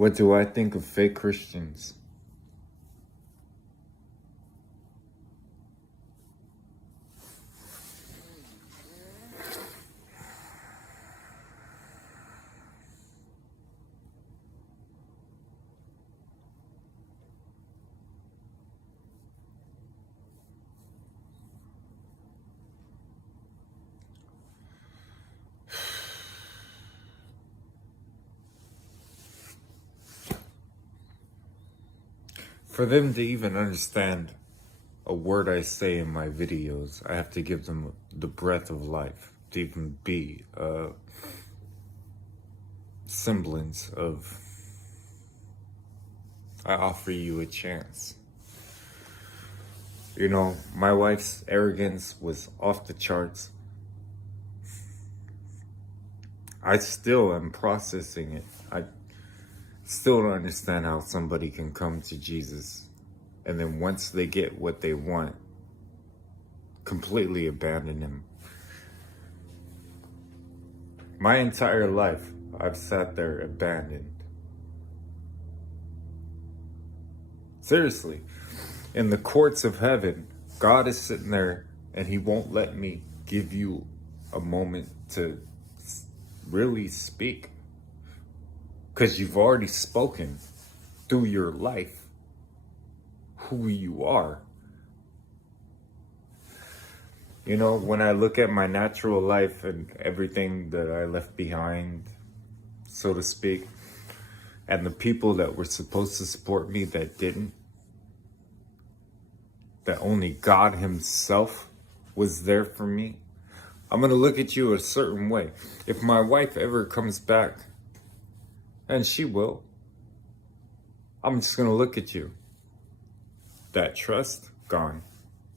What do I think of fake Christians? For them to even understand a word I say in my videos, I have to give them the breath of life to even be a semblance of, I offer you a chance. You know, my wife's arrogance was off the charts. I still am processing it. I still don't understand how somebody can come to Jesus and then once they get what they want, completely abandon him. My entire life, I've sat there abandoned. Seriously, in the courts of heaven, God is sitting there and he won't let me give you a moment to really speak. Because you've already spoken through your life who you are. You know, when I look at my natural life and everything that I left behind, so to speak, and the people that were supposed to support me that didn't, that only God himself was there for me, I'm going to look at you a certain way. If my wife ever comes back, and she will, I'm just going to look at you. That trust, gone.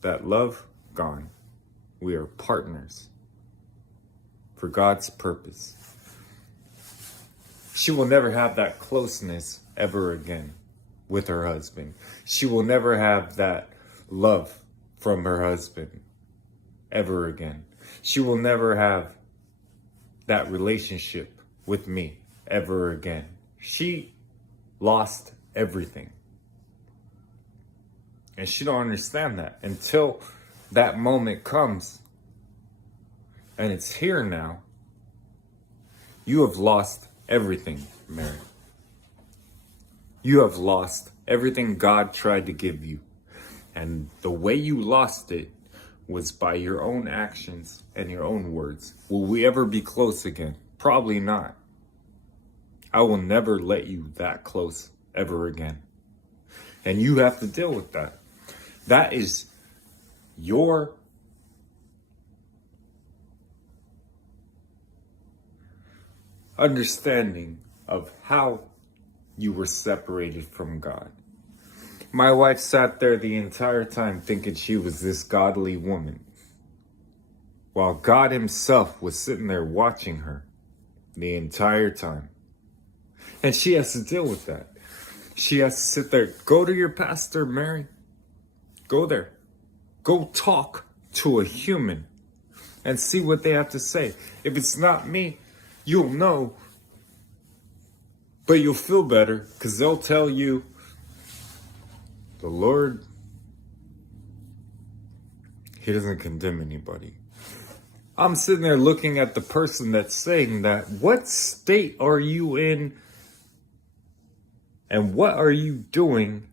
That love, gone. We are partners for God's purpose. She will never have that closeness ever again with her husband. She will never have that love from her husband ever again. She will never have that relationship with me ever again. She lost everything. And she don't understand that until that moment comes. And it's here now. You have lost everything, Mary. You have lost everything God tried to give you. And the way you lost it was by your own actions and your own words. Will we ever be close again? Probably not. I will never let you that close ever again. And you have to deal with that. That is your understanding of how you were separated from God. My wife sat there the entire time thinking she was this godly woman, while God himself was sitting there watching her the entire time. And she has to deal with that. She has to sit there. Go to your pastor, Mary. Go there. Go talk to a human and see what they have to say. If it's not me, you'll know. But you'll feel better because they'll tell you, the Lord, he doesn't condemn anybody. I'm sitting there looking at the person that's saying that. What state are you in? And what are you doing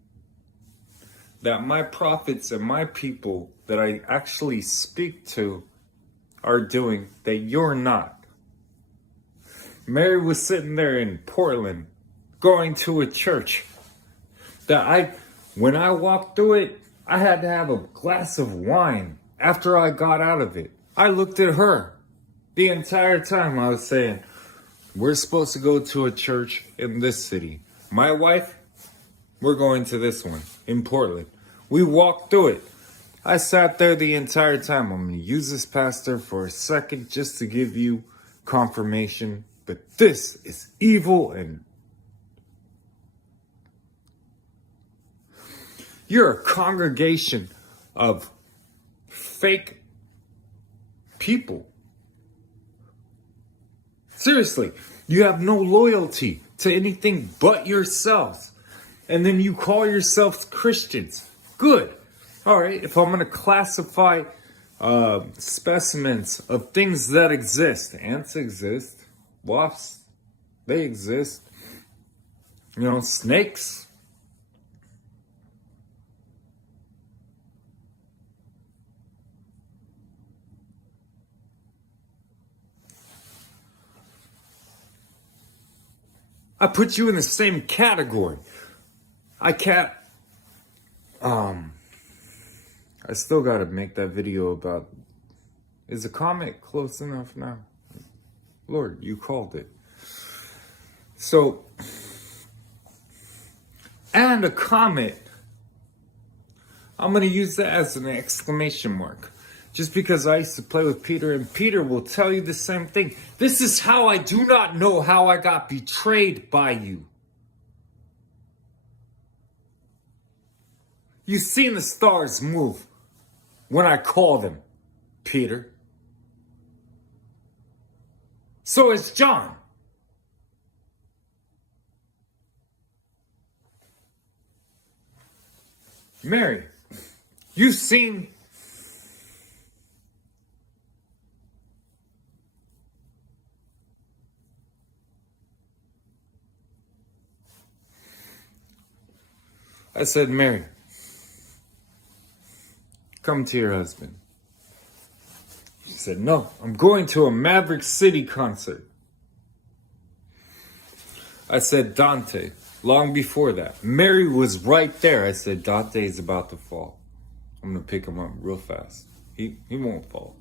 that my prophets and my people that I actually speak to are doing that you're not? Mary was sitting there in Portland going to a church that when I walked through it, I had to have a glass of wine after I got out of it. I looked at her the entire time. I was saying, we're supposed to go to a church in this city. My wife, we're going to this one in Portland. We walked through it. I sat there the entire time. I'm going to use this pastor for a second just to give you confirmation that this is evil and you're a congregation of fake people. Seriously, you have no loyalty to anything but yourselves. And then you call yourselves Christians. Good. All right, if I'm going to classify specimens of things that exist, ants exist, wasps, they exist, snakes. I put you in the same category. I can't, I still gotta make that video about, is a comet close enough now? Lord, you called it. So, and a comet, I'm gonna use that as an exclamation mark. Just because I used to play with Peter, and Peter will tell you the same thing. This is how I do not know how I got betrayed by you. You've seen the stars move when I call them, Peter. So is John. Mary, you've seen I said, Mary, come to your husband. She said, no, I'm going to a Maverick City concert. I said, Dante, long before that. Mary was right there. I said, Dante is about to fall. I'm going to pick him up real fast. He won't fall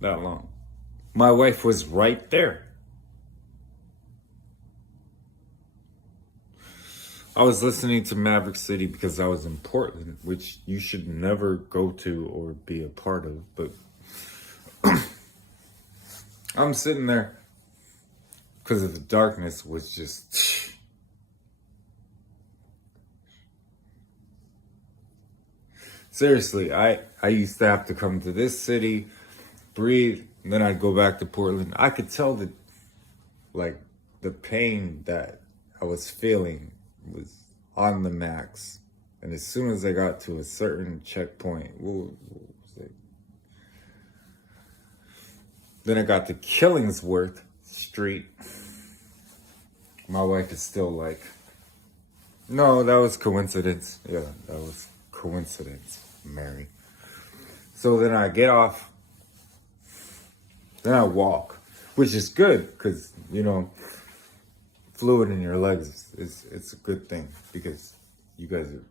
that long. My wife was right there. I was listening to Maverick City because I was in Portland, which you should never go to or be a part of. But I'm sitting there because of the darkness was just... Seriously, I used to have to come to this city, breathe, and then I'd go back to Portland. I could tell that, the pain that I was feeling was on the max. And as soon as I got to a certain checkpoint, what was it? Then I got to Killingsworth Street. My wife is still like, no, that was coincidence. Yeah, that was coincidence, Mary. So then I get off, then I walk, which is good because, fluid in your legs it's a good thing because you guys are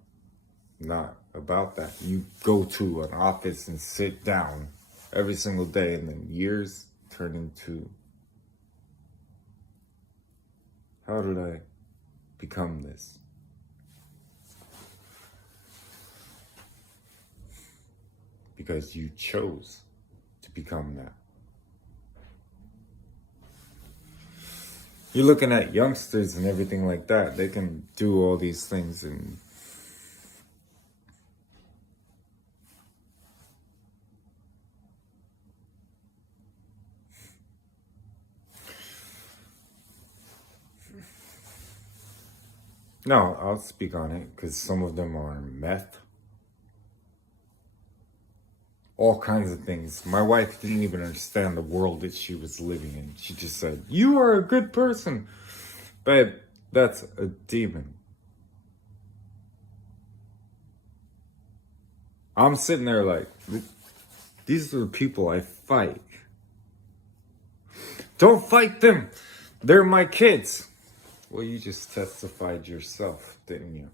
not about that. You go to an office and sit down every single day, and then years turn into, how did I become this? Because you chose to become that. You're looking at youngsters and everything like that. They can do all these things and no, I'll speak on it because some of them are meth. All kinds of things. My wife didn't even understand the world that she was living in. She just said, you are a good person. Babe, that's a demon. I'm sitting there like, these are the people I fight. Don't fight them. They're my kids. Well, you just testified yourself, didn't you?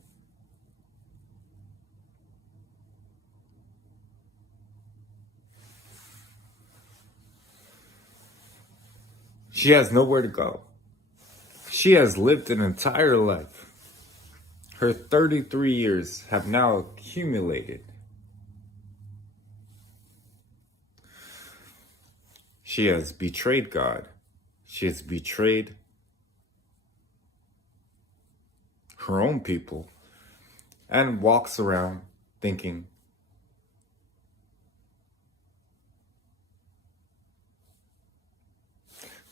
She has nowhere to go. She has lived an entire life. Her 33 years have now accumulated. She has betrayed God. She has betrayed her own people and walks around thinking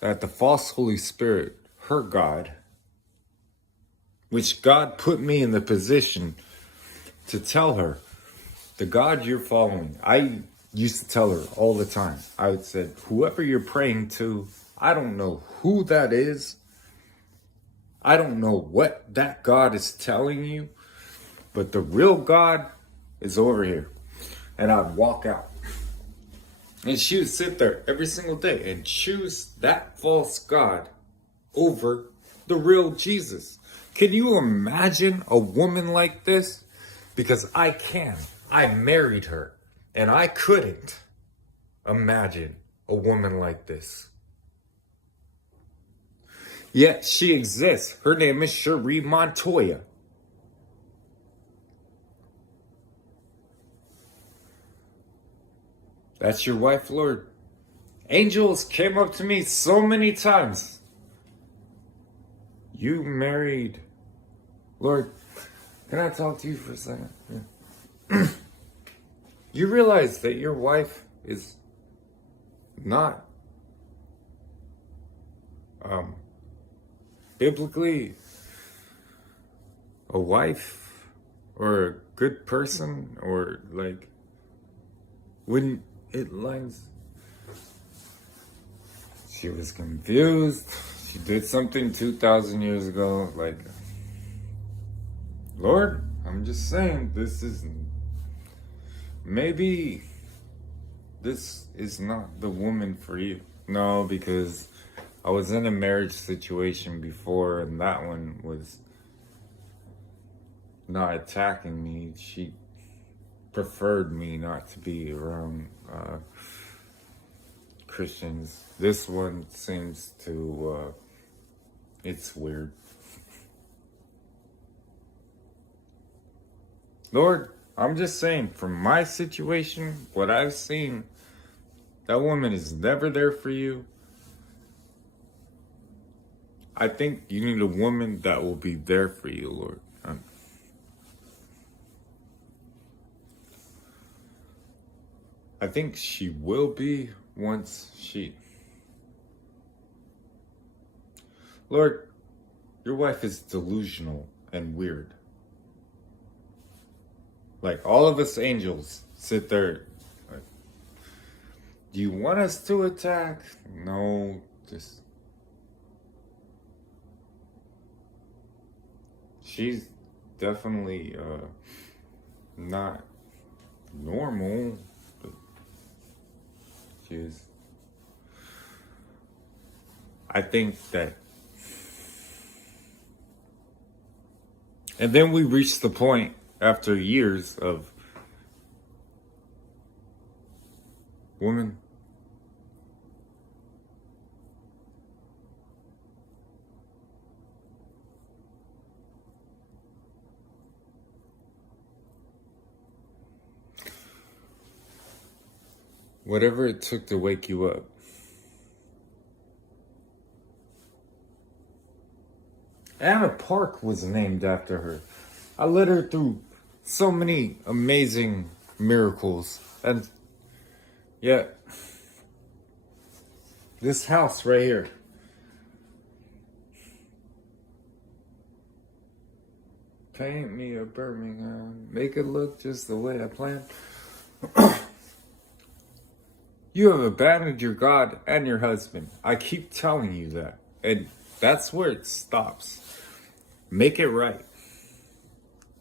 that the false Holy Spirit, her God, which God put me in the position to tell her, the God you're following. I used to tell her all the time. I would say, whoever you're praying to, I don't know who that is. I don't know what that God is telling you, but the real God is over here. And I'd walk out. And she would sit there every single day and choose that false God over the real Jesus. Can you imagine a woman like this? Because I can. I married her. And I couldn't imagine a woman like this. Yet she exists. Her name is Cherie Montoya. That's your wife, Lord. Angels came up to me so many times. You married. Lord, can I talk to you for a second? Yeah. You realize that your wife is not biblically a wife or a good person, or like when it lines. She was confused. She did something 2,000 years ago. Like, Lord, I'm just saying, maybe this is not the woman for you. No, because I was in a marriage situation before, and that one was not attacking me. She preferred me not to be around Christians. This one seems to, it's weird. Lord, I'm just saying, from my situation, what I've seen, that woman is never there for you. I think you need a woman that will be there for you, Lord. I think she will be once she... Lord, your wife is delusional and weird. Like, all of us angels sit there like, do you want us to attack? No, just... She's definitely not normal. But she's... I think that... And then we reached the point after years of, woman, whatever it took to wake you up. Anna Park was named after her. I led her through so many amazing miracles. And yet, this house right here, paint me a Birmingham, make it look just the way I planned. You have abandoned your God and your husband. I keep telling you that. And that's where it stops. Make it right.